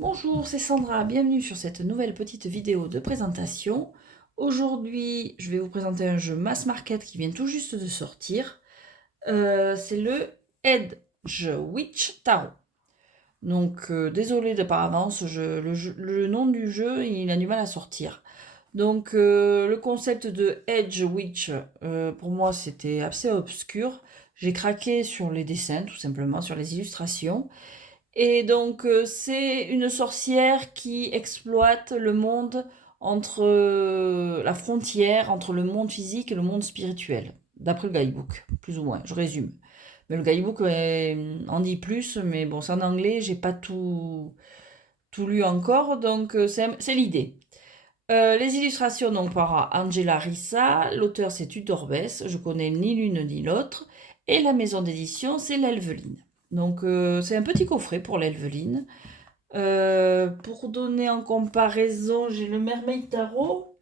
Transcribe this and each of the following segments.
Bonjour, c'est Sandra, bienvenue sur cette nouvelle petite vidéo de présentation. Aujourd'hui, je vais vous présenter un jeu mass market qui vient tout juste de sortir. C'est le Edge Witch Tarot. Donc, désolé de par avance, le nom du jeu, il a du mal à sortir. Donc, le concept de Edge Witch, pour moi, c'était assez obscur. J'ai craqué sur les dessins, tout simplement, sur les illustrations. Et donc, c'est une sorcière qui exploite le monde entre la frontière entre le monde physique et le monde spirituel, d'après le guidebook, plus ou moins, je résume. Mais le guidebook en dit plus, mais bon, c'est en anglais, j'ai pas tout lu encore, donc c'est l'idée. Les illustrations donc par Angela Rissa, l'auteur c'est Tudor Bess, je connais ni l'une ni l'autre, et la maison d'édition c'est l'Elveline. Donc c'est un petit coffret pour l'Elveline. Pour donner en comparaison, j'ai le Mermaid Tarot.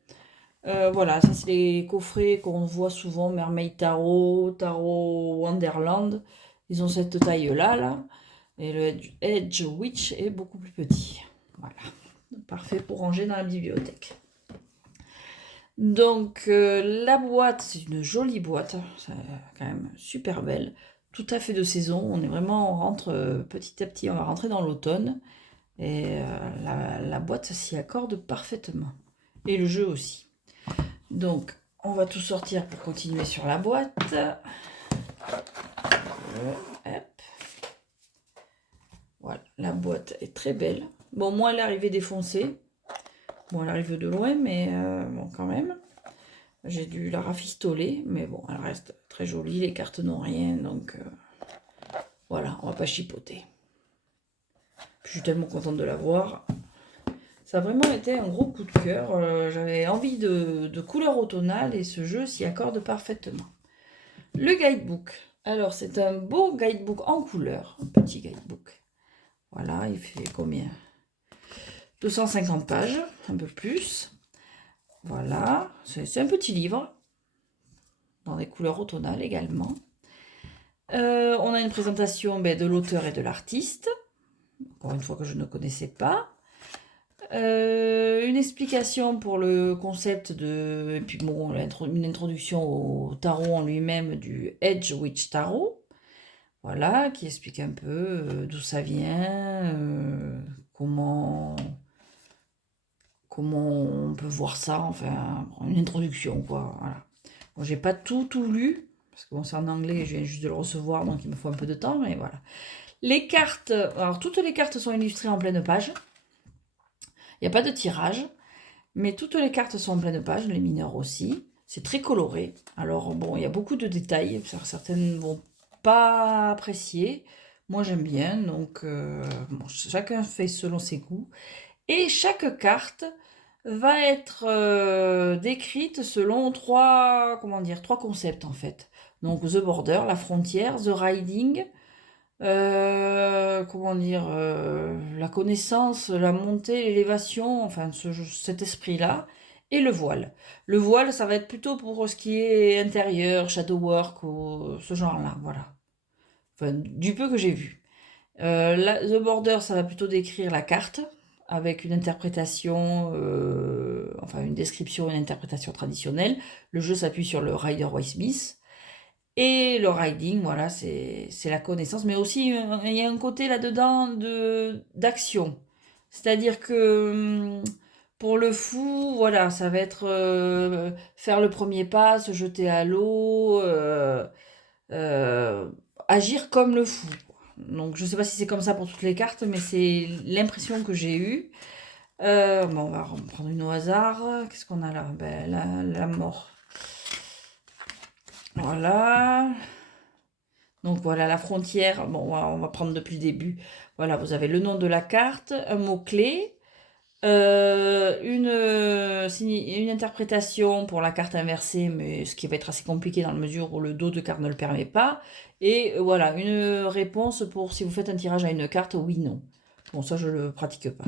Voilà, ça c'est les coffrets qu'on voit souvent, Mermaid Tarot, Tarot Wonderland. Ils ont cette taille-là, là. Et le Edge Witch est beaucoup plus petit. Voilà, parfait pour ranger dans la bibliothèque. Donc la boîte, c'est une jolie boîte, c'est quand même super belle, tout à fait de saison. On est vraiment, on rentre petit à petit, on va rentrer dans l'automne et la boîte s'y accorde parfaitement. Et le jeu aussi. Donc on va tout sortir pour continuer sur la boîte. Hop. Voilà, la boîte est très belle. Bon, moi elle est arrivée défoncée. Bon, elle arrive de loin, mais bon, quand même. J'ai dû la rafistoler, mais bon, elle reste très jolie. Les cartes n'ont rien, donc voilà, on va pas chipoter. Je suis tellement contente de la voir. Ça a vraiment été un gros coup de cœur. J'avais envie de couleurs automnales et ce jeu s'y accorde parfaitement. Le guidebook. Alors, c'est un beau guidebook en couleur, un petit guidebook. Voilà, il fait combien 250 pages, un peu plus. Voilà, c'est un petit livre, dans des couleurs automnales également. On a une présentation de l'auteur et de l'artiste, encore une fois que je ne connaissais pas. Une explication pour le concept de... Et puis bon, une introduction au tarot en lui-même du Edge Witch Tarot. Voilà, qui explique un peu d'où ça vient, comment on peut voir ça, enfin, une introduction, quoi. Voilà. Bon, j'ai pas tout lu, parce que bon, c'est en anglais, je viens juste de le recevoir, donc il me faut un peu de temps, mais voilà. Les cartes, alors toutes les cartes sont illustrées en pleine page. Il n'y a pas de tirage, mais toutes les cartes sont en pleine page, les mineurs aussi. C'est très coloré. Alors bon, il y a beaucoup de détails, certaines ne vont pas apprécier. Moi j'aime bien, donc bon, chacun fait selon ses goûts. Et chaque carte va être décrite selon trois concepts en fait. Donc The Border, la frontière, The Riding, la connaissance, la montée, l'élévation, enfin cet esprit-là, et le voile. Le voile, ça va être plutôt pour ce qui est intérieur, shadow work, ou ce genre-là, voilà. Enfin, du peu que j'ai vu. The Border, ça va plutôt décrire la carte, avec une interprétation, enfin une description, une interprétation traditionnelle. Le jeu s'appuie sur le Rider-Waite-Smith. Et le riding, voilà, c'est la connaissance. Mais aussi, il y a un côté là-dedans d'action. C'est-à-dire que pour le fou, voilà, ça va être faire le premier pas, se jeter à l'eau, euh, agir comme le fou. Donc je ne sais pas si c'est comme ça pour toutes les cartes, mais c'est l'impression que j'ai eue. Bon, on va prendre une au hasard. Qu'est-ce qu'on a là? Ben, la mort. Voilà. Donc voilà, la frontière. Bon, on va prendre depuis le début. Voilà, vous avez le nom de la carte, un mot-clé, une interprétation pour la carte inversée, mais ce qui va être assez compliqué dans la mesure où le dos de carte ne le permet pas. Et voilà, une réponse pour si vous faites un tirage à une carte, oui, non. Bon, ça, je ne le pratique pas.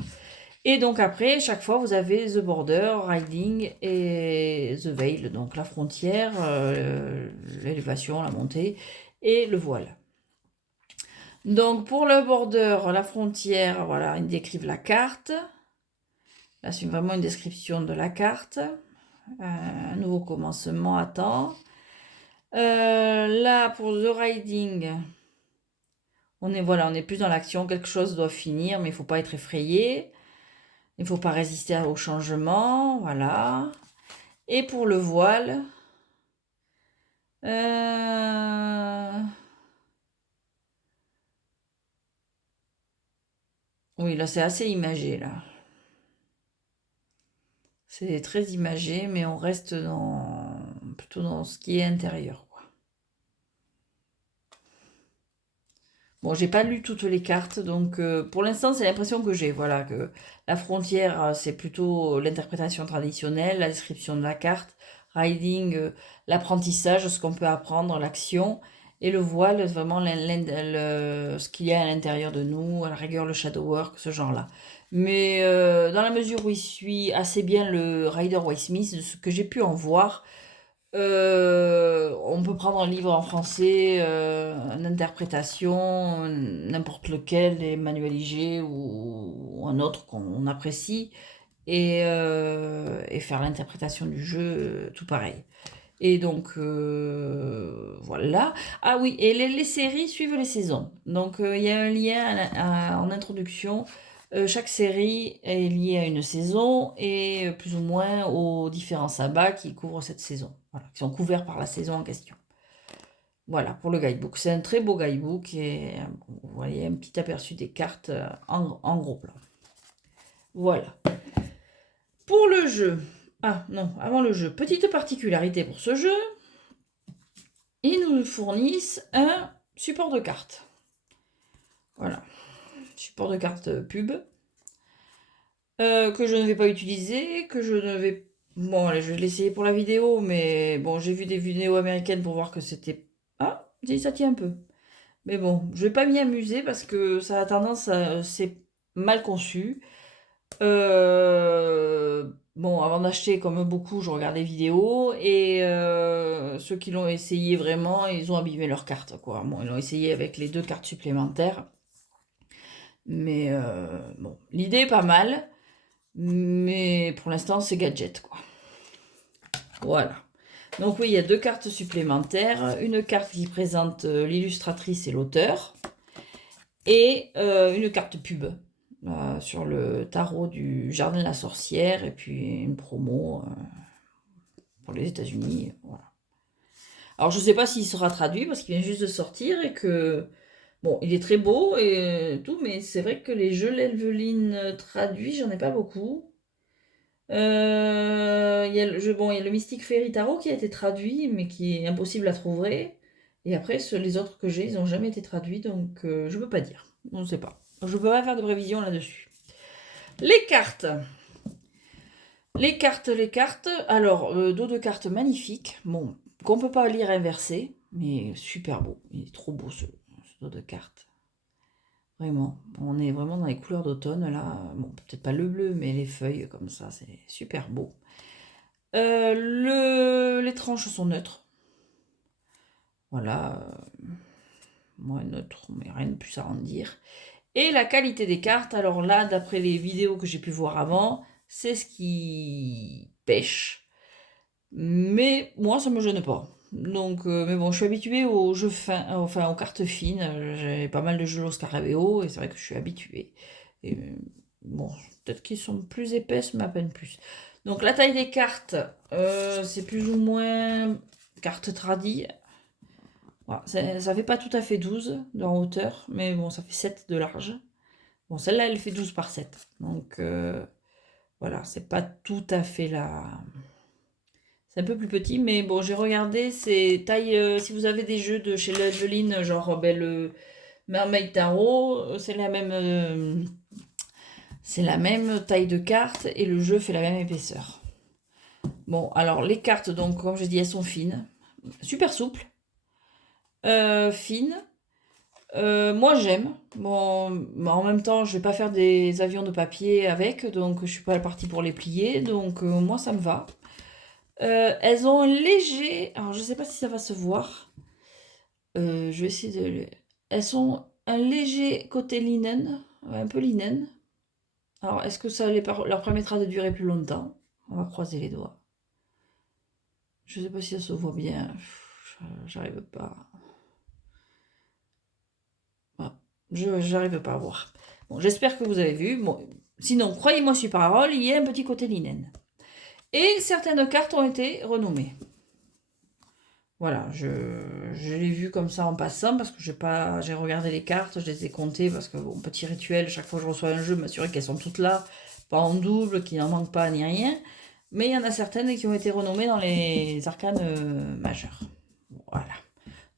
Et donc après, chaque fois, vous avez The Border, Riding et The Veil, donc la frontière, l'élévation, la montée et le voile. Donc pour le border, la frontière, voilà, ils décrivent la carte. Là, c'est vraiment une description de la carte. Un nouveau commencement, attends. Là, pour The Riding, on est plus dans l'action. Quelque chose doit finir, mais il ne faut pas être effrayé. Il ne faut pas résister au changement, voilà. Et pour le voile, oui, là, c'est assez imagé, là. C'est très imagé, mais on reste plutôt dans ce qui est intérieur, quoi. Bon, j'ai pas lu toutes les cartes, donc pour l'instant, c'est l'impression que j'ai. Voilà, que la frontière, c'est plutôt l'interprétation traditionnelle, la description de la carte, riding, l'apprentissage, ce qu'on peut apprendre, l'action, et le voile, vraiment ce qu'il y a à l'intérieur de nous, à la rigueur le shadow work, ce genre-là. Mais dans la mesure où il suit assez bien le Rider Waite Smith, de ce que j'ai pu en voir, on peut prendre un livre en français, une interprétation, n'importe lequel, Emmanuel Iger ou un autre qu'on apprécie, et faire l'interprétation du jeu, tout pareil. Et donc, voilà. Ah oui, et les séries suivent les saisons. Donc, il y a un lien en introduction. Chaque série est liée à une saison et plus ou moins aux différents sabbats qui couvrent cette saison. Voilà, qui sont couverts par la saison en question. Voilà, pour le guidebook. C'est un très beau guidebook et vous voyez un petit aperçu des cartes en gros plan. Voilà. Pour le jeu. Ah non, avant le jeu. Petite particularité pour ce jeu. Ils nous fournissent un support de carte. Voilà. Support de carte pub. Que je ne vais pas utiliser. Que je ne vais... Bon, allez, je vais l'essayer pour la vidéo. Mais bon, j'ai vu des vidéos américaines pour voir que c'était... Ah, ça tient un peu. Mais bon, je vais pas m'y amuser parce que ça a tendance à... C'est mal conçu. Bon, avant d'acheter, comme beaucoup, je regarde des vidéos et ceux qui l'ont essayé vraiment, ils ont abîmé leur carte, quoi. Bon, ils l'ont essayé avec les 2 cartes supplémentaires, mais bon, l'idée est pas mal, mais pour l'instant, c'est gadget, quoi. Voilà. Donc oui, il y a 2 cartes supplémentaires, une carte qui présente l'illustratrice et l'auteur, et une carte pub. Sur le tarot du Jardin de la Sorcière et puis une promo pour les États-Unis. Voilà. Alors je ne sais pas s'il sera traduit parce qu'il vient juste de sortir et que bon, il est très beau et tout, mais c'est vrai que les jeux L'Elveline traduits, j'en ai pas beaucoup. Il y a il y a le Mystic Fairy Tarot qui a été traduit, mais qui est impossible à trouver. Et après, les autres que j'ai, ils n'ont jamais été traduits, donc je peux pas dire. On ne sait pas. Je peux pas faire de prévision là-dessus. Les cartes. Les cartes. Alors, dos de cartes magnifique. Bon, qu'on peut pas lire inversé, mais super beau. Il est trop beau ce dos de cartes. Vraiment. On est vraiment dans les couleurs d'automne là. Bon, peut-être pas le bleu, mais les feuilles comme ça, c'est super beau. Les tranches sont neutres. Voilà. Moi, neutre, mais rien de plus à en dire. Et la qualité des cartes, alors là, d'après les vidéos que j'ai pu voir avant, c'est ce qui pêche. Mais moi, ça me gêne pas. Donc, mais bon, je suis habituée aux jeux fins, enfin aux cartes fines. J'ai pas mal de jeux Los Scarabeo et c'est vrai que je suis habituée. Et, bon, peut-être qu'ils sont plus épaisses, mais à peine plus. Donc, la taille des cartes, c'est plus ou moins carte tradie. Voilà, ça fait pas tout à fait 12 en hauteur, mais bon, ça fait 7 de large. Bon, celle-là, elle fait 12 par 7. Donc, voilà, c'est pas tout à fait la... C'est un peu plus petit, mais bon, j'ai regardé, c'est taille... si vous avez des jeux de chez Eveline, genre le Mermaid Tarot, c'est la même taille de carte et le jeu fait la même épaisseur. Bon, alors les cartes, donc, comme je dis, elles sont fines, super souples, fines. Moi j'aime. Bon, en même temps, je vais pas faire des avions de papier avec, donc je suis pas partie pour les plier, donc moi ça me va. Elles ont un léger. Alors je sais pas si ça va se voir. Je vais essayer de. Elles sont un léger côté linen, un peu linen. Alors, est-ce que ça leur permettra de durer plus longtemps? On va croiser les doigts. Je ne sais pas si ça se voit bien. J'arrive pas. Voilà. J'arrive pas à voir. Bon, j'espère que vous avez vu. Bon, sinon, croyez-moi sur parole, il y a un petit côté linen. Et certaines cartes ont été renommées. Voilà, je l'ai vu comme ça en passant parce que j'ai regardé les cartes, je les ai comptées parce que bon, petit rituel, chaque fois que je reçois un jeu, m'assurer qu'elles sont toutes là, pas en double, qu'il n'en manque pas ni rien. Mais il y en a certaines qui ont été renommées dans les arcanes majeurs. Voilà.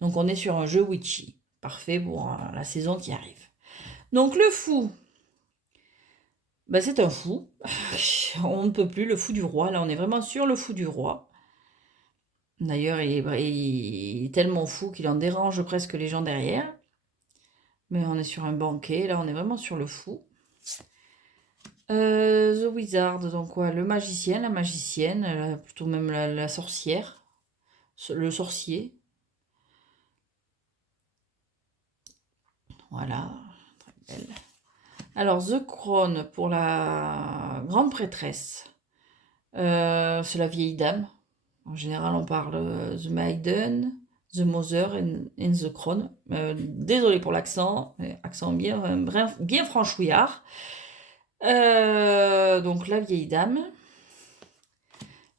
Donc on est sur un jeu witchy. Parfait pour la saison qui arrive. Donc le fou, ben, c'est un fou. On ne peut plus, le fou du roi. Là, on est vraiment sur le fou du roi. D'ailleurs, il est tellement fou qu'il en dérange presque les gens derrière. Mais on est sur un banquet, là on est vraiment sur le fou. The Wizard, donc quoi, le magicien, la magicienne, plutôt même la sorcière, le sorcier. Voilà, très belle. Alors, The Crown pour la grande prêtresse, c'est la vieille dame. En général, on parle The Maiden, The Mother and The Crown. Désolé pour l'accent, accent bien franchouillard. Donc la vieille dame.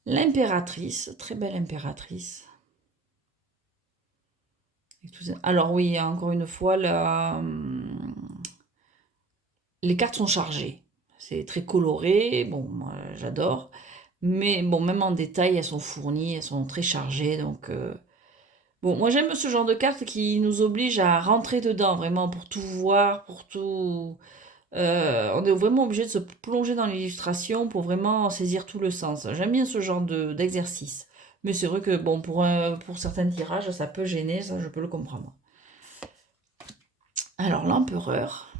L'impératrice, très belle impératrice. Alors oui, encore une fois, les cartes sont chargées. C'est très coloré, bon, moi j'adore. Mais bon, même en détail, elles sont fournies, elles sont très chargées. Donc, bon, moi j'aime ce genre de cartes qui nous oblige à rentrer dedans, vraiment, pour tout voir, pour tout... on est vraiment obligé de se plonger dans l'illustration pour vraiment saisir tout le sens. J'aime bien ce genre d'exercice. Mais c'est vrai que bon, pour certains tirages, ça peut gêner, ça je peux le comprendre. Alors, l'empereur.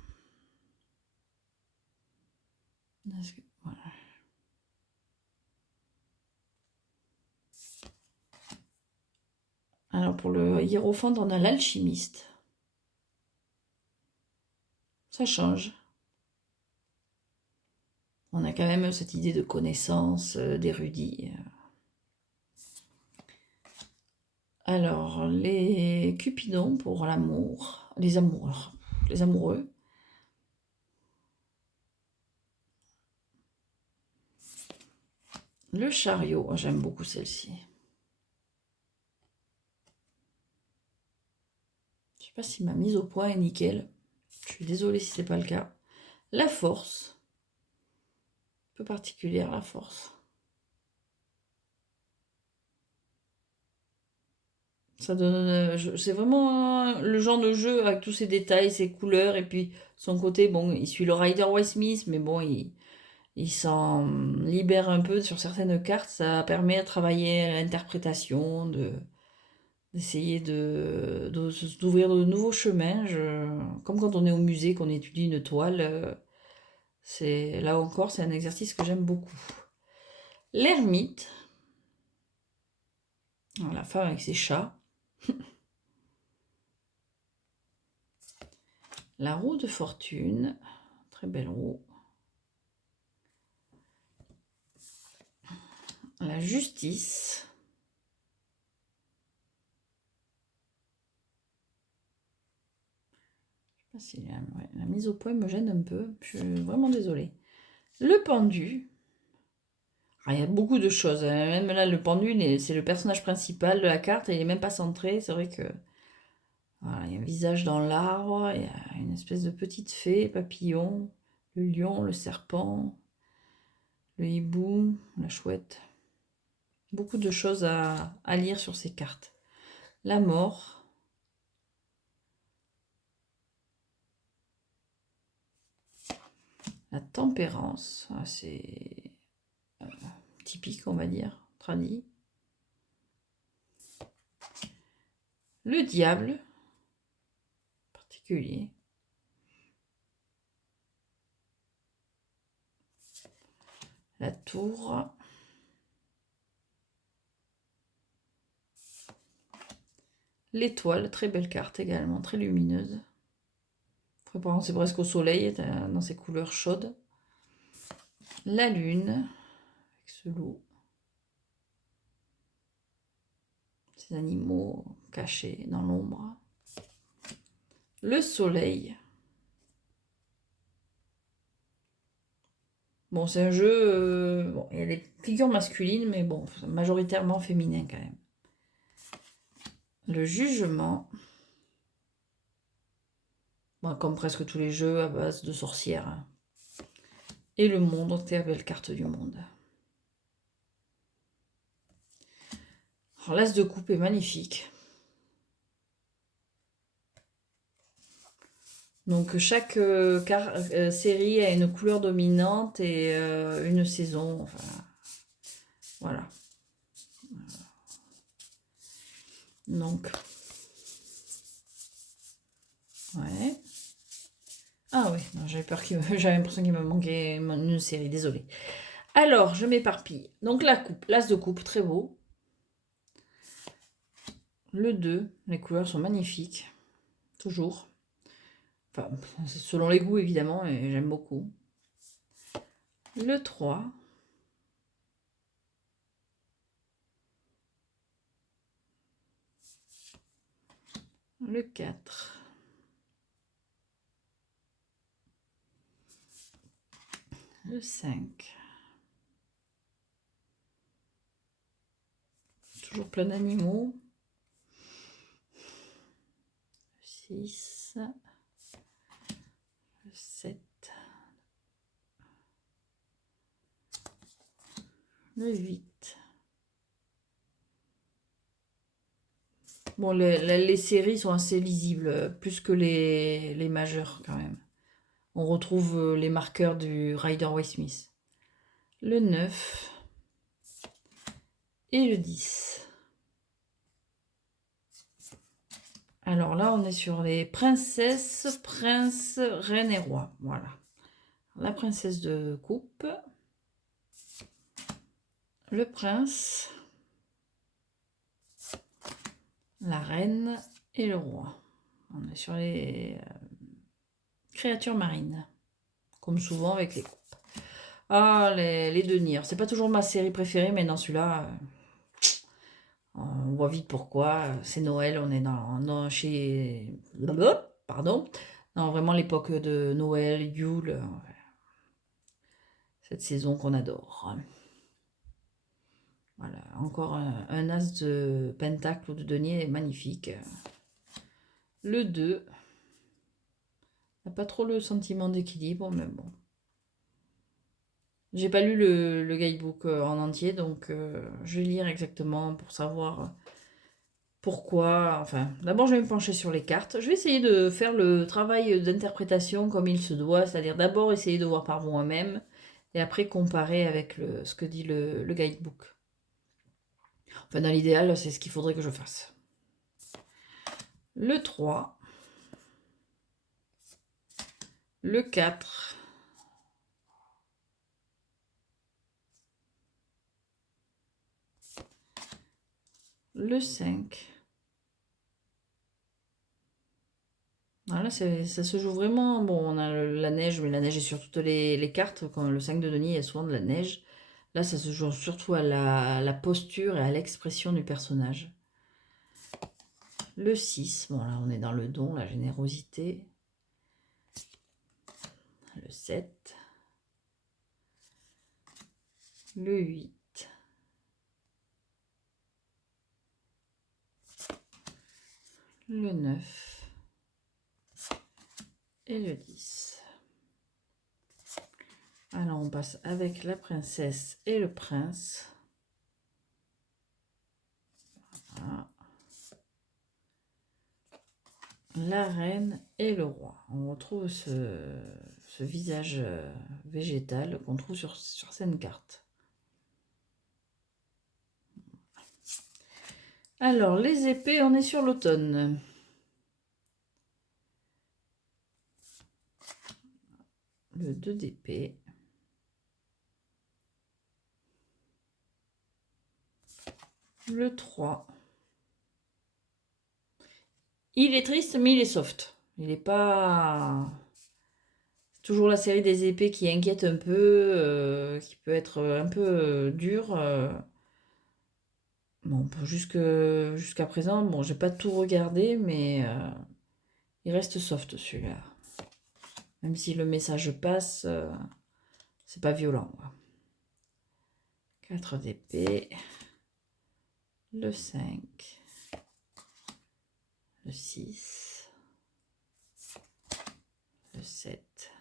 Voilà. Alors, pour le hiérophante, on a l'alchimiste. Ça change. On a quand même cette idée de connaissance, d'érudit. Alors, les cupidons pour l'amour, les amoureux. Le chariot, j'aime beaucoup celle-ci. Je sais pas si ma mise au point est nickel. Je suis désolée si c'est pas le cas. La force, un peu particulière la force. Ça donne, c'est vraiment le genre de jeu avec tous ses détails, ses couleurs, et puis son côté, bon, il suit le Rider Waite Smith, mais bon, il s'en libère un peu sur certaines cartes, ça permet de travailler l'interprétation, d'essayer d'ouvrir de nouveaux chemins. Comme quand on est au musée, qu'on étudie une toile, là encore, c'est un exercice que j'aime beaucoup. L'ermite, la femme avec ses chats. La roue de fortune, très belle roue. La justice. Je sais pas si la mise au point me gêne un peu. Je suis vraiment désolée. Le pendu. Il y a beaucoup de choses. Même là, le pendu, c'est le personnage principal de la carte et il n'est même pas centré. C'est vrai que voilà, il y a un visage dans l'arbre, il y a une espèce de petite fée, papillon, le lion, le serpent, le hibou, la chouette. Beaucoup de choses à lire sur ces cartes. La mort. La tempérance, c'est typique, on va dire, tradit. Le diable, particulier. La tour. L'étoile, très belle carte également, très lumineuse. Préparant, c'est presque au soleil, dans ces couleurs chaudes. La lune, avec ce loup. Ces animaux cachés dans l'ombre. Le soleil. Bon, c'est un jeu... bon, il y a des figures masculines, mais bon, majoritairement féminin quand même. Le jugement. Bon, comme presque tous les jeux à base de sorcières. Et le monde, très belle carte du monde. Alors, l'as de coupe est magnifique. Donc chaque série a une couleur dominante et une saison. Enfin, voilà. Donc, ouais. Ah oui, j'avais peur j'avais l'impression qu'il me manquait une série, désolée. Alors, je m'éparpille. Donc la coupe, l'as de coupe, très beau. Le 2, les couleurs sont magnifiques. Toujours. Enfin, selon les goûts évidemment, et j'aime beaucoup. Le 3. Le 4. Le 5. Toujours plein d'animaux. Le 6. Le 7. Le 8. Bon, les séries sont assez lisibles, plus que les majeures quand même. On retrouve les marqueurs du Rider-Waite Smith. Le 9 et le 10. Alors là, on est sur les princesses, princes, reines et rois. Voilà. La princesse de coupe. Le prince. La reine et le roi. On est sur les créatures marines. Comme souvent avec les coupes. Ah, les deniers. C'est pas toujours ma série préférée, mais dans celui-là, on voit vite pourquoi. C'est Noël, on est chez... Pardon. Non, vraiment l'époque de Noël, Yule. Cette saison qu'on adore. Voilà, encore un as de pentacle ou de denier magnifique. Le 2. N'a pas trop le sentiment d'équilibre, mais bon. J'ai pas lu le guidebook en entier, donc je vais lire exactement pour savoir pourquoi. Enfin, d'abord, je vais me pencher sur les cartes. Je vais essayer de faire le travail d'interprétation comme il se doit, c'est-à-dire d'abord essayer de voir par moi-même et après comparer avec ce que dit le guidebook. Enfin, dans l'idéal, c'est ce qu'il faudrait que je fasse. Le 3. Le 4. Le 5. Voilà, ça se joue vraiment. Bon, on a la neige, mais la neige est sur toutes les cartes. Quand le 5 de denier, il y a souvent de la neige. Là, ça se joue surtout à la posture et à l'expression du personnage. Le 6, bon là, on est dans le don, la générosité. Le 7. Le 8. Le 9. Et le 10. Alors, on passe avec la princesse et le prince. Voilà. La reine et le roi. On retrouve ce visage végétal qu'on trouve sur certaines cartes. Alors, les épées, on est sur l'automne. Le 2 d'épée. Le 3. Il est triste, mais il est soft. Il n'est pas Toujours la série des épées qui inquiète un peu, qui peut être un peu dure. Bon, jusqu'à présent, bon, j'ai pas tout regardé, mais il reste soft celui-là. Même si le message passe, c'est pas violent. 4 d'épée, le 5, le 6, le 7,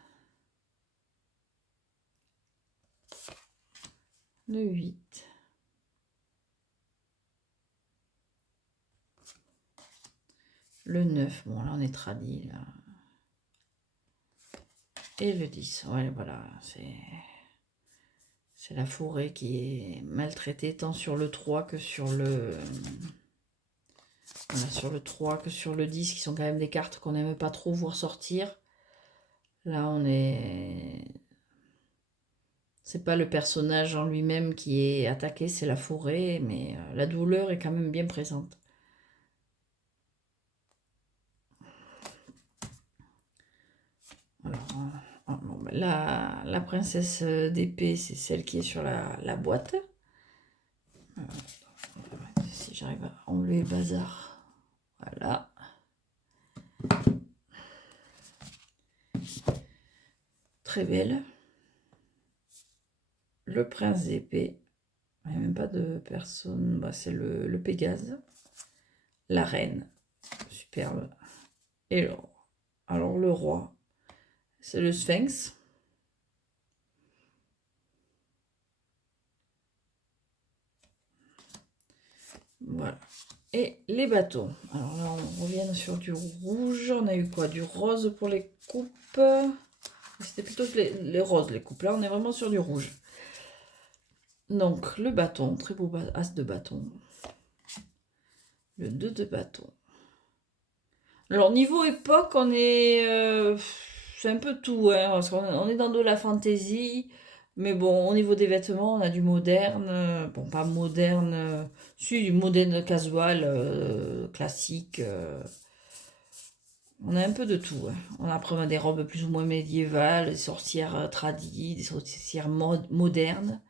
le 8, le 9, bon là on est tradit là. Et le 10, ouais voilà, c'est la forêt qui est maltraitée tant sur le 3 que sur le... Voilà, sur le 3 que sur le 10, qui sont quand même des cartes qu'on n'aime pas trop voir sortir. Là on est... C'est pas le personnage en lui-même qui est attaqué, c'est la forêt, mais la douleur est quand même bien présente. Alors, bon, ben la princesse d'épée, c'est celle qui est sur la boîte. Si j'arrive à enlever le bazar. Voilà. Très belle. Le prince d'épée. Il n'y a même pas de personne. Bah, c'est le Pégase. La reine. Superbe. Et alors le roi. C'est le Sphinx. Voilà. Et les bateaux. Alors là, on revient sur du rouge. On a eu quoi? Du rose pour les coupes. C'était plutôt les roses, les coupes. Là, on est vraiment sur du rouge. Donc, le bâton. Très beau as de bâton. Le 2 de bâton. Alors, niveau époque, on est... c'est un peu tout, hein, parce qu'on est dans de la fantaisie. Mais bon, au niveau des vêtements, on a du moderne. Bon, pas moderne. Si, du moderne casual, classique. On a un peu de tout. Hein. Après, on a des robes plus ou moins médiévales, des sorcières tradies, des sorcières modernes.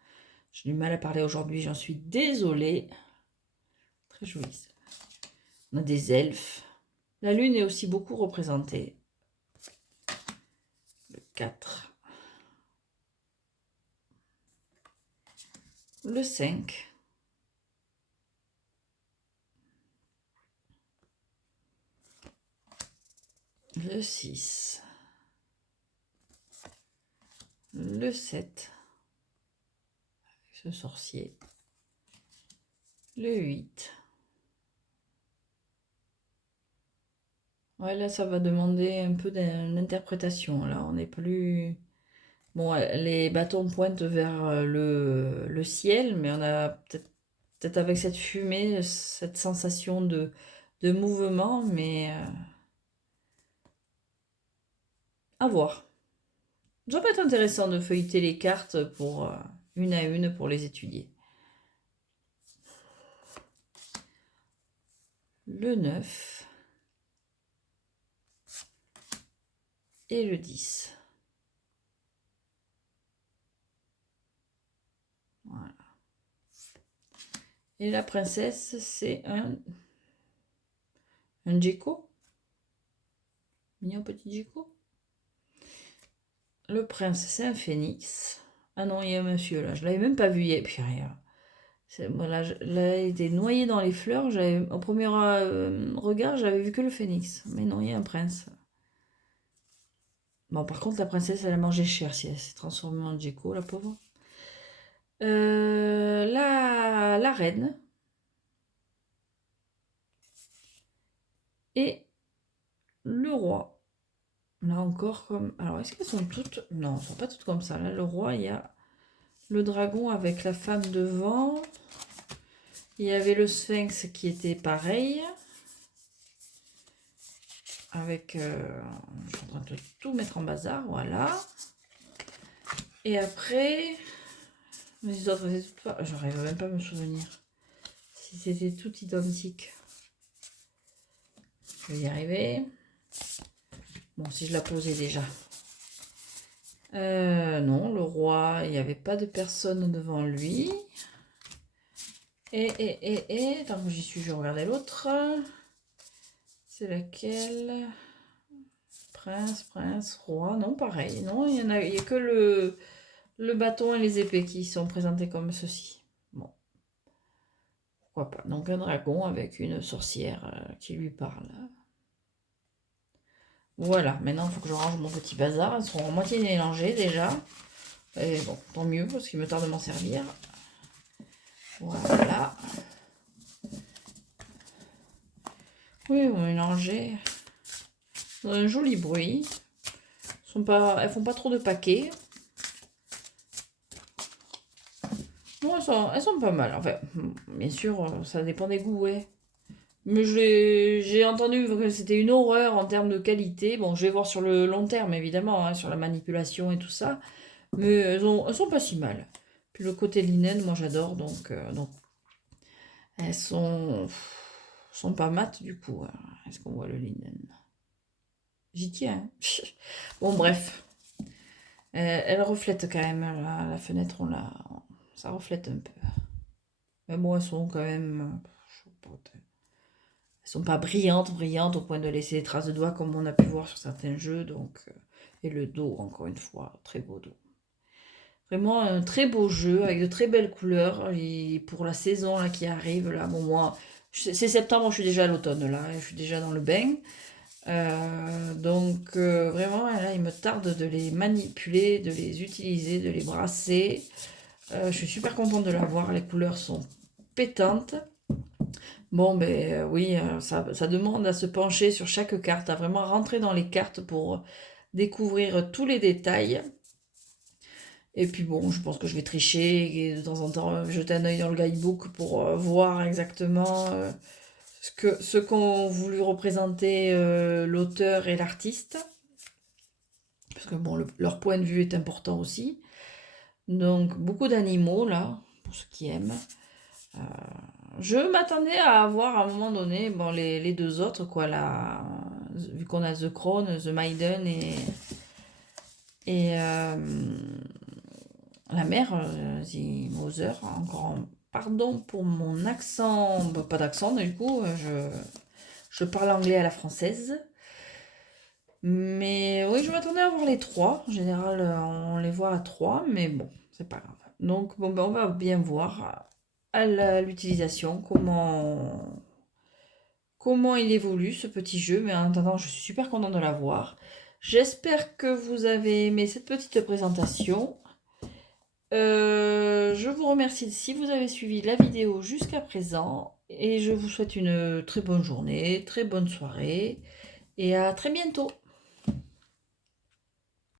J'ai du mal à parler aujourd'hui, j'en suis désolée. Très joli. On a des elfes. La lune est aussi beaucoup représentée. Le 4. Le 5. Le 6. Le 7. Avec ce sorcier. Le 8. Ouais, là, ça va demander un peu d'interprétation. Là, on n'est plus... Bon, les bâtons pointent vers le ciel, mais on a peut-être avec cette fumée, cette sensation de mouvement, mais à voir. Ça peut être intéressant de feuilleter les cartes pour une à une pour les étudier. Le 9 et le 10. Voilà. Et la princesse, c'est un gecko. Mignon petit gecko. Le prince, c'est un phénix. Ah non, il y a un monsieur là, je l'avais même pas vu. Et puis rien. Voilà, là, il était noyé dans les fleurs. Au premier regard, j'avais vu que le phénix. Mais non, il y a un prince. Bon, par contre, la princesse, elle a mangé cher si elle s'est transformée en gecko, la pauvre. La reine. Et le roi. Là encore, comme... Alors, est-ce qu'elles sont toutes... Non, elles ne sont pas toutes comme ça. Là, le roi, il y a le dragon avec la femme devant. Il y avait le sphinx qui était pareil. Avec... je suis en train de tout mettre en bazar, voilà. Et après... Les autres, j'arrive même pas à me souvenir. Si c'était tout identique. Je vais y arriver. Bon, si je la posais déjà. Non, le roi, il n'y avait pas de personne devant lui. Tant que j'y suis, je regardais l'autre. C'est laquelle? Prince, roi. Non, pareil. Non, il y a que le bâton et les épées qui sont présentés comme ceci. Bon, pourquoi pas. Donc un dragon avec une sorcière qui lui parle. Voilà, maintenant il faut que je range mon petit bazar. Elles seront à moitié mélangées déjà. Et bon, tant mieux parce qu'il me tarde de m'en servir. Voilà. Oui, on va mélanger. Un joli bruit. Elles font pas trop de paquets. Non, elles sont pas mal. Enfin, bien sûr, ça dépend des goûts, ouais. Mais j'ai entendu que c'était une horreur en termes de qualité. Bon, je vais voir sur le long terme, évidemment, hein, sur la manipulation et tout ça. Mais elles sont pas si mal. Puis le côté linen, moi j'adore, donc elles sont pas mates du coup. Est-ce qu'on voit le linen? J'y tiens. Hein. Bon, bref. Elle reflète quand même la fenêtre, ça reflète un peu. Mais bon, elles sont quand même. Elles sont pas brillantes au point de laisser des traces de doigts comme on a pu voir sur certains jeux. Donc, et le dos, encore une fois, très beau dos. Vraiment un très beau jeu avec de très belles couleurs. Et pour la saison là, qui arrive, là, bon, moi, c'est septembre, je suis déjà à l'automne, là, je suis déjà dans le bain. Donc vraiment là il me tarde de les manipuler, de les utiliser, de les brasser. Je suis super contente de l'avoir, les couleurs sont pétantes. Bon ben oui, ça demande à se pencher sur chaque carte, à vraiment rentrer dans les cartes pour découvrir tous les détails. Et puis bon, je pense que je vais tricher et de temps en temps jeter un œil dans le guidebook pour voir exactement ce qu'ont voulu représenter l'auteur et l'artiste. Parce que bon, leur point de vue est important aussi. Donc beaucoup d'animaux là, pour ceux qui aiment. Je m'attendais à avoir à un moment donné bon, les deux autres, quoi, là, vu qu'on a The Crown, The Maiden et la mère, The Mother, encore pardon pour mon accent, bah, pas d'accent du coup, je parle anglais à la française. Mais oui, je m'attendais à voir les trois. En général, on les voit à trois, mais bon, c'est pas grave. Donc, bon, ben, on va bien voir à l'utilisation comment il évolue ce petit jeu. Mais en attendant, je suis super contente de l'avoir. J'espère que vous avez aimé cette petite présentation. Je vous remercie si vous avez suivi la vidéo jusqu'à présent. Et je vous souhaite une très bonne journée, très bonne soirée. Et à très bientôt.